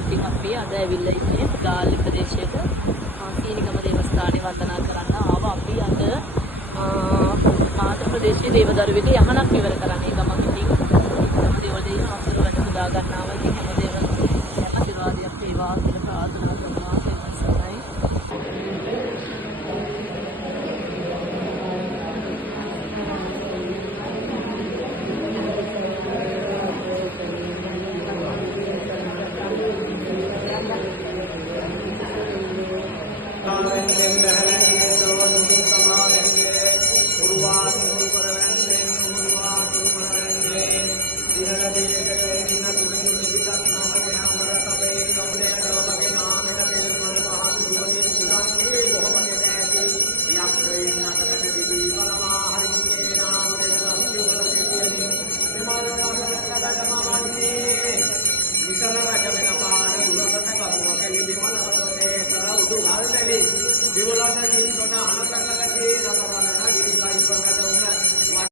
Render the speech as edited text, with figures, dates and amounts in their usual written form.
ඉතින් අපි අද ඇවිල්ලා ඉන්නේ ගාල්ලි ප්‍රදේශයට සීනිගම දේවස්ථානේ වන්දනා කරන්න ආවා. අපි අද මාතර ප්‍රදේශයේ දේවදරුවෙක යහනක් ඉවර කරන්නේ ගමක් ඉතින් දේවල් දෙවියන් අවසර වැඩ පුදා ගන්නවා. ඉතින්